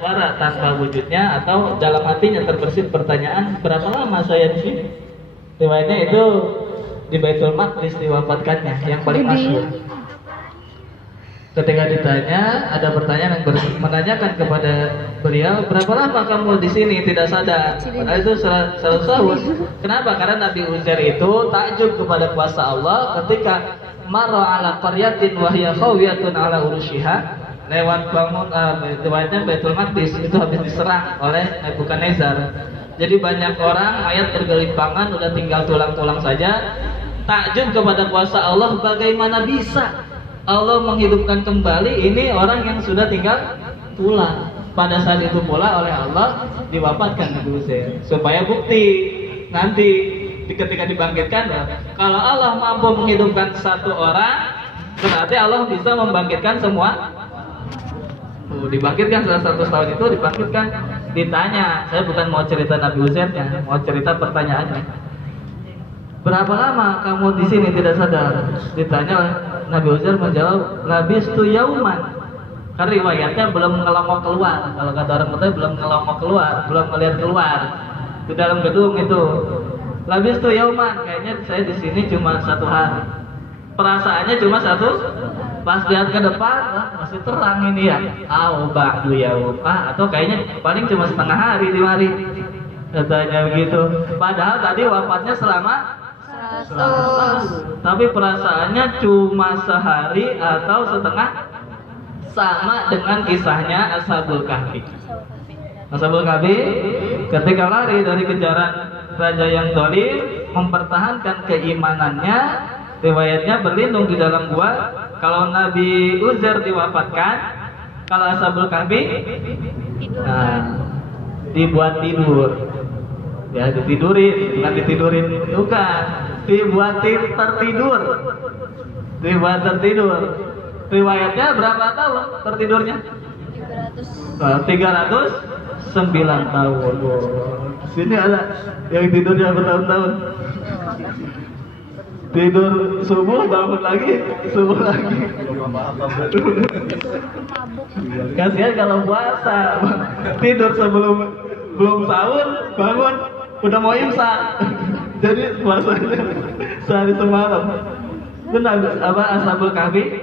suara tanpa wujudnya, atau dalam hatinya terbersit pertanyaan, berapa lama saya di sini? Riwayatnya itu di Baitul Maqdis diwafatkannya, yang paling masyhur. Ketika ditanya, ada pertanyaan yang menanyakan kepada beliau, berapa lama kamu di sini tidak sadar? Padahal itu 100 tahun. Kenapa? Karena Nabi Uzair itu takjub kepada kuasa Allah ketika marra ala qaryatin wa hiya khawiyatun ala urushiha, lewat bangun riwayatnya Baitul Maqdis itu habis diserang oleh Nebukadnezar. Jadi banyak orang mayat bergelimpangan, udah tinggal tulang-tulang saja. Takjub kepada kuasa Allah, bagaimana bisa Allah menghidupkan kembali ini orang yang sudah tinggal tulang. Pada saat itu pula oleh Allah diwafatkan Nabi Uzair, supaya bukti nanti ketika dibangkitkan, kalau Allah mampu menghidupkan satu orang, berarti Allah bisa membangkitkan semua. Dibangkitkan setelah 100 tahun itu dibangkitkan. Ditanya, saya bukan mau cerita Nabi Uzairnya, mau cerita pertanyaannya. Berapa lama kamu di sini tidak sadar? Ditanya, Nabi Uzair menjawab, labistu yauman. Karena riwayatnya belum ngelongok keluar. Kalau kata orang Melayu, belum ngelongok keluar, belum melihat keluar di dalam gedung itu. Labistu yauman, kayaknya saya di sini cuma 1 hari. Perasaannya cuma 1. Pas lihat ke depan, masih terang ini ya. Ba'du yaum. Atau kayaknya paling cuma setengah hari di mari. Katanya begitu. Padahal tadi wafatnya selama 100. Tapi perasaannya cuma sehari atau setengah, sama dengan kisahnya Ashabul Kahfi. Ashabul Kahfi ketika lari dari kejaran raja yang zalim, mempertahankan keimanannya, riwayatnya berlindung di dalam gua. Kalau Nabi Uzair diwafatkan, kalau Ashabul Kahfi dibuat tidur. Ya, ditidurin, bukan ditidurin, bukan, dibuatin tertidur. Dibuat tertidur. Riwayatnya berapa tahun tertidurnya? 309 tahun. Sini ada yang tidurnya bertahun-tahun. Tidur subuh, bangun lagi, subuh lagi. Kasihan kalau puasa, tidur sebelum belum sahur, bangun udah mau imsak. Jadi puasanya sehari semalam. Benar apa Ashabul Kahfi?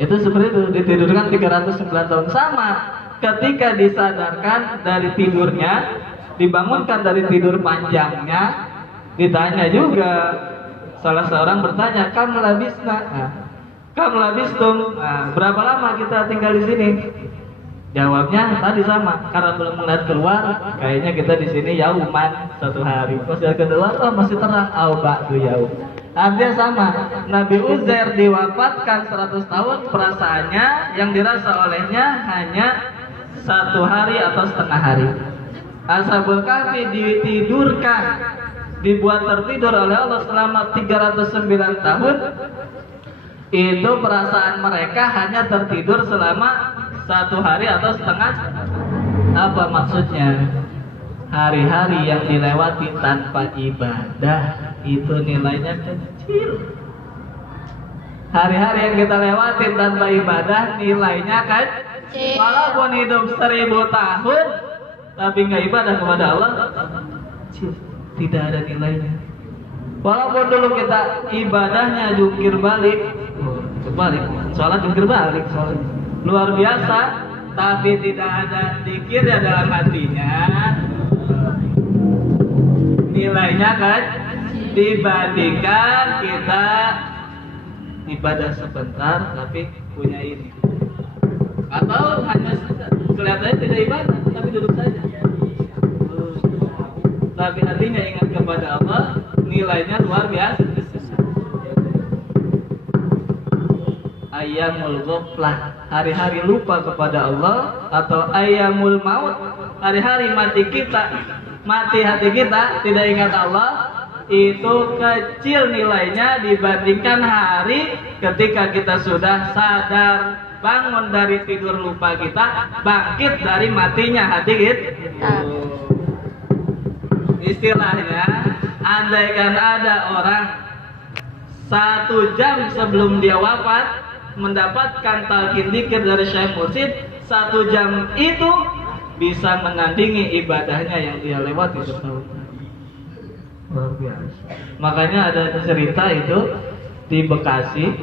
Itu seperti itu, ditidurkan 309 tahun. Sama ketika disadarkan dari tidurnya, dibangunkan dari tidur panjangnya, ditanya juga. Salah seorang bertanya, "Kam labisna?" "Kam labistum?" Berapa lama kita tinggal di sini? Jawabnya tadi sama, karena belum melihat keluar, kayaknya kita di sini yauman, 1 hari. Pas lihat keluar, masih terang, ba'du yaum. Artinya sama, Nabi Uzair diwafatkan 100 tahun, perasaannya yang dirasa olehnya hanya 1 hari atau setengah hari. Ashabul Kahfi ditidurkan, dibuat tertidur oleh Allah selama 309 tahun. Itu perasaan mereka hanya tertidur selama 1 hari atau setengah. Apa maksudnya? Hari-hari yang dilewati tanpa ibadah itu nilainya kecil. Hari-hari yang kita lewatin tanpa ibadah nilainya kecil. Walaupun hidup 1000 tahun tapi nggak ibadah kepada Allah, kecil. Tidak ada nilainya. Walaupun dulu kita ibadahnya jungkir balik, sholat jungkir balik, sholat luar biasa, tapi tidak ada zikirnya dalam hatinya, nilainya kan dibandingkan kita ibadah sebentar tapi punya ini, atau hanya kelihatannya tidak ibadah tapi duduk saja, tapi hatinya ingat kepada Allah, nilainya luar biasa. Ayyamul ghaflah, hari-hari lupa kepada Allah, atau ayyamul maut, hari-hari mati kita, mati hati kita tidak ingat Allah, itu kecil nilainya dibandingkan hari ketika kita sudah sadar, bangun dari tidur lupa kita, bangkit dari matinya hati kita. Istilahnya, andaikan ada orang 1 jam sebelum dia wafat mendapatkan talqin dzikir dari Syekh Mursyid, 1 jam itu bisa menandingi ibadahnya yang dia lewati setahun. Luar biasa. Makanya ada cerita itu di Bekasi,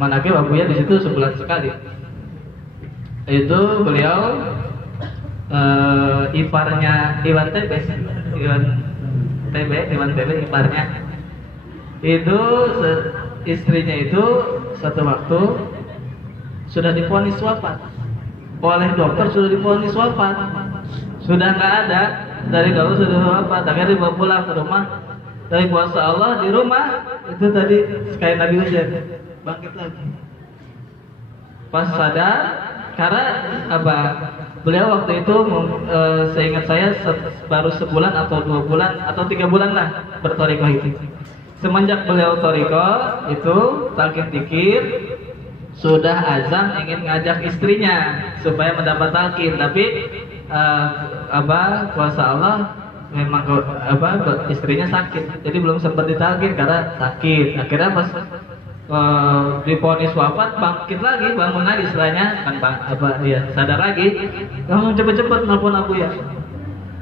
manakib Abuya di situ sebulan sekali. Itu beliau iparnya Iwan TB iparnya itu istrinya itu satu waktu sudah divonis wafat oleh dokter, sudah divonis wafat, sudah nggak ada dari dulu, sudah wafat. Akhirnya dibawa pulang ke rumah. Dari kuasa Allah di rumah itu tadi sekali Nabi ujian bangkit lagi. Pas sadar, karena apa? Beliau waktu itu seingat saya baru sebulan atau 2 bulan atau 3 bulan lah bertorikoh itu. Semenjak beliau torikoh itu talqin dzikir, sudah azam ingin ngajak istrinya supaya mendapat talqin, tapi kuasa Allah memang istrinya sakit, jadi belum sempat ditalqin karena sakit. Akhirnya pas divonis wafat, bangkit lagi, bangun lagi istilahnya kan sadar lagi, langsung cepet-cepet nelfon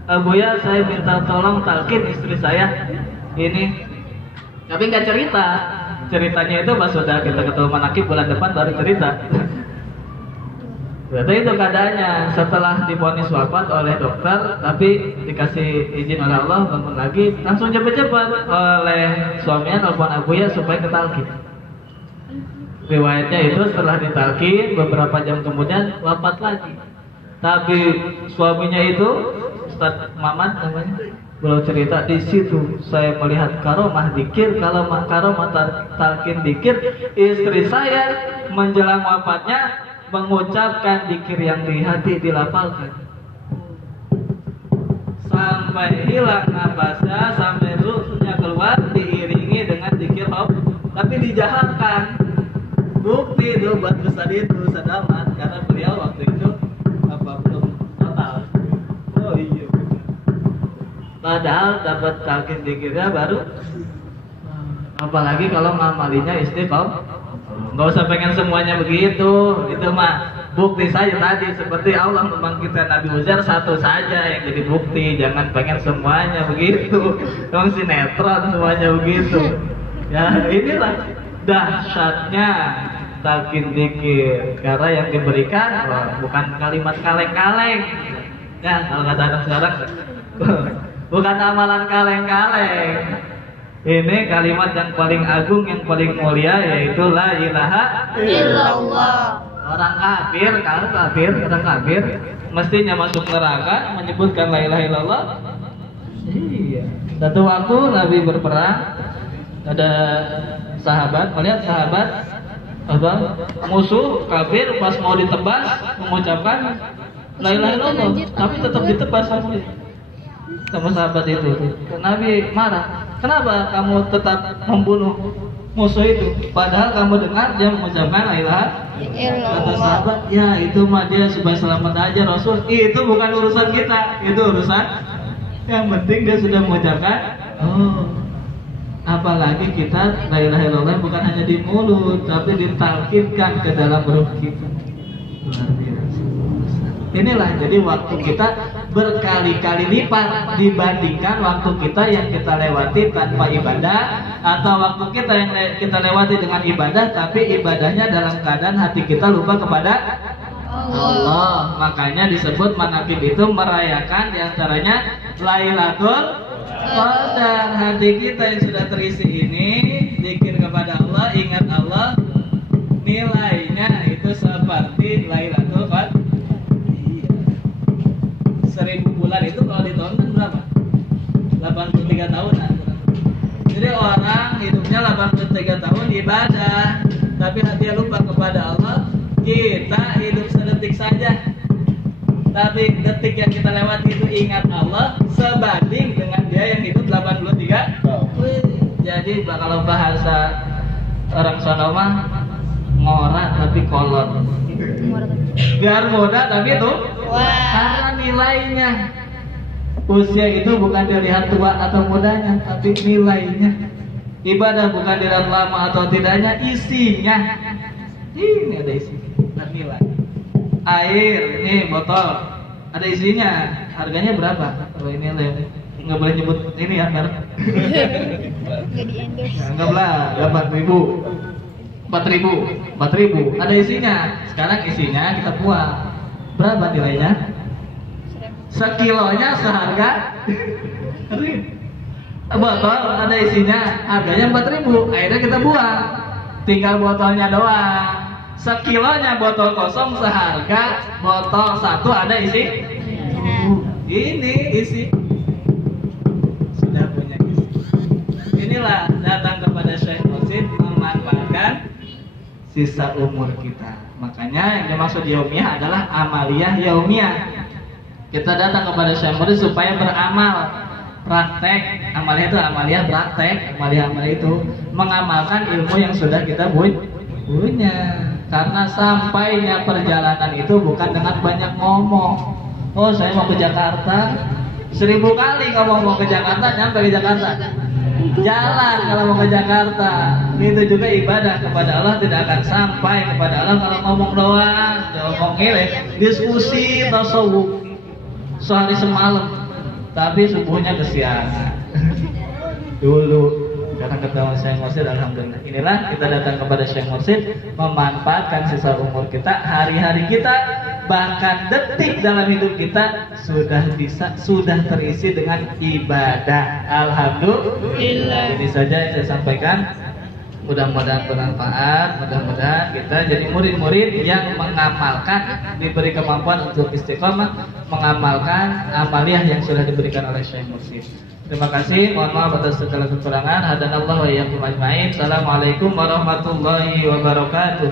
Abuya, saya minta tolong talqin istri saya ini. Tapi nggak cerita, ceritanya itu pas sudah kita ketemu manakib bulan depan baru cerita. Berarti itu keadaannya setelah divonis wafat oleh dokter, tapi dikasih izin oleh Allah bangun lagi, langsung cepet-cepet oleh suaminya nelfon Abuya supaya ketalqin. Riwayatnya itu setelah ditalqin beberapa jam kemudian wafat lagi. Tapi suaminya itu Ustaz Maman namanya, beliau cerita di situ saya melihat karomah dzikir. Kalau karomah talqin dzikir, istri saya menjelang wafatnya mengucapkan dzikir yang di hati dilafalkan sampai hilang nafasnya, sampai ruhnya keluar diiringi dengan dzikir tapi dijaharkan. Bukti itu buat besar itu sadamat karena beliau waktu itu belum total. Oh iya. Padahal dapat talqin dzikirnya baru, apalagi kalau ngamalinya istiqomah. Nggak usah pengen semuanya begitu, itu mah bukti saja tadi, seperti Allah membangkitkan Nabi Uzair satu saja yang jadi bukti. Jangan pengen semuanya begitu, dong sinetron semuanya begitu. Ya inilah dahsyatnya talqin dzikir, karena yang diberikan bukan kalimat kaleng-kaleng. Ya kalau kata anak sekarang bukan amalan kaleng-kaleng. Ini kalimat yang paling agung, yang paling mulia, yaitu la ilaha illallah. Orang kafir mestinya masuk neraka menyebutkan la ilaha illallah. Iya. Satu waktu Nabi berperang, ada sahabat melihat musuh kafir pas mau ditebas mengucapkan la ilaha illallah, tapi tetap ditebas sama sahabat itu. Nabi marah. Kenapa kamu tetap membunuh musuh itu? Padahal kamu dengar dia mengucapkan la ilaha illallah. Kata sahabat, ya itu mah dia supaya selamat aja Rasul. Itu bukan urusan kita, itu urusan yang penting dia sudah mengucapkan. Apalagi kita la ilaha illallah bukan hanya di mulut, tapi ditalqinkan ke dalam ruh kita. Luar biasa. Inilah jadi waktu kita berkali-kali lipat dibandingkan waktu kita yang kita lewati tanpa ibadah, atau waktu kita yang kita lewati dengan ibadah tapi ibadahnya dalam keadaan hati kita lupa kepada Allah. Makanya disebut manaqib itu merayakan diantaranya Lailatul Qadar. Hati kita yang sudah terisi ini zikir kepada Allah, ingat Allah, nilainya itu seperti Lailatul Qadar. 1000 bulan itu kalau ditonton berapa? 83 tahunan. Jadi orang hidupnya 83 tahun ibadah, tapi hatinya lupa kepada Allah. Kita hidup sedetik saja, tapi detik yang kita lewati itu ingat Allah sebanding dengan dia yang hidup 83 tahun. Jadi kalau bahasa orang sono mah ngorak tapi kolot. Biar muda tapi itu karena nilainya. Usia itu bukan dilihat tua atau mudanya, tapi nilainya. Ibadah bukan dilihat lama atau tidaknya, isinya. Ini ada isinya. cemilan. Air, ini botol, ada isinya, harganya berapa? Kalau ini nggak boleh nyebut ini ya, merek. Nggak di endorse. Anggaplah 4.000, ada isinya. Sekarang isinya kita buang. Berapa nilainya? Sekilonya seharga botol ada isinya, harganya 4.000. Akhirnya kita buang, tinggal botolnya doang. Sekilonya botol kosong seharga botol satu ada isi. Ini isi sudah punya isi. Inilah datang kepada Syekh Mursyid memanfaatkan sisa umur kita. Makanya yang dimaksud yaumiyah adalah amaliyah yaumiyah. Kita datang kepada Syekh Mursyid supaya beramal, praktek. Amaliyah itu amaliyah praktek. Amaliyah itu mengamalkan ilmu yang sudah kita punya. Karena sampainya perjalanan itu bukan dengan banyak ngomong. Oh, saya mau ke Jakarta, 1000 kali ngomong mau ke Jakarta, nyampe ke Jakarta. Jalan kalau mau ke Jakarta. Itu juga ibadah kepada Allah tidak akan sampai kepada Allah kalau ngomong doang. Ngomong diskusi tasawuf sehari semalam, tapi subuhnya kesiangan. Dulu datang ketemu Syekh Mursyid, alhamdulillah. Inilah kita datang kepada Syekh Mursyid memanfaatkan sisa umur kita, hari-hari kita, bahkan detik dalam hidup kita sudah terisi dengan ibadah. Alhamdulillah. Ini saja yang saya sampaikan. Mudah-mudahan bermanfaat, mudah-mudahan kita jadi murid-murid yang mengamalkan, diberi kemampuan untuk istiqomah mengamalkan amaliyah yang sudah diberikan oleh Syekh Mursyid. Terima kasih, mohon maaf atas segala kekurangan. Hadanallahu wa iyyakum ajmain. Assalamualaikum warahmatullahi wabarakatuh.